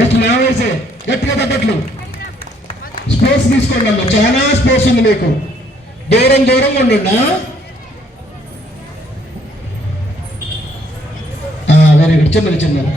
ಎಷ್ಟು నా వయసే గట్టిగా తప్పట్లు స్పేస్ తీసుకోండి అమ్మా చాలా స్పేస్ ఉంది మీకు దూరం దూరంగా ఉండండి వెరీ గుడ్ చిన్నది చిన్నది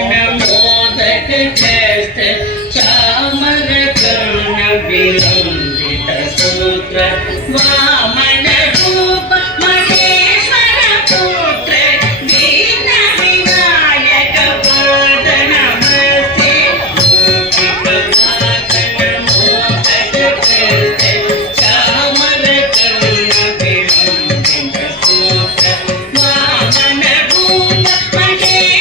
मोदक चामर कर्ण विलंबित सूत्र वामन रूप महेश्वर पुत्र दीन विनायक पाद नमस्ते मोदक चामर कर्ण विलंबित सूत्र वामन रूप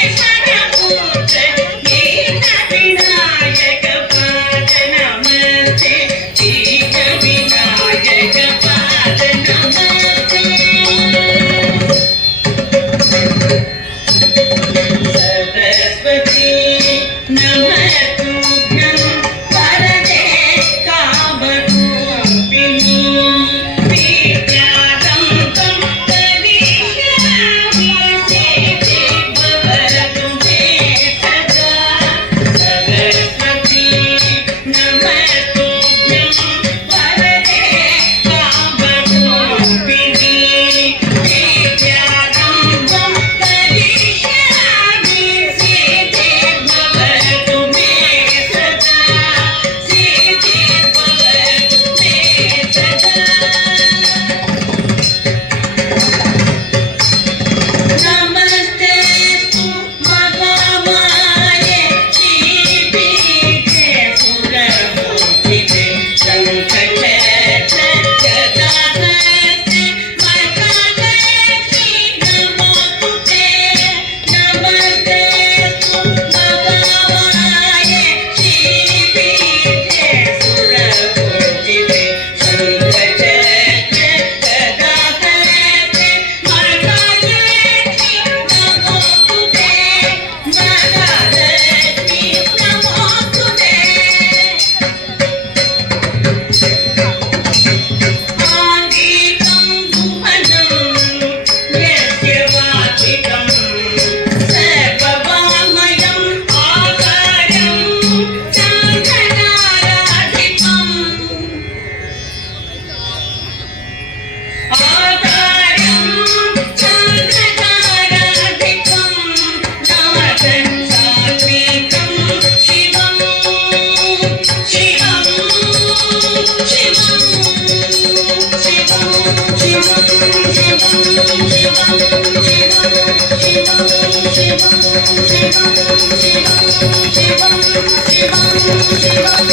Shivam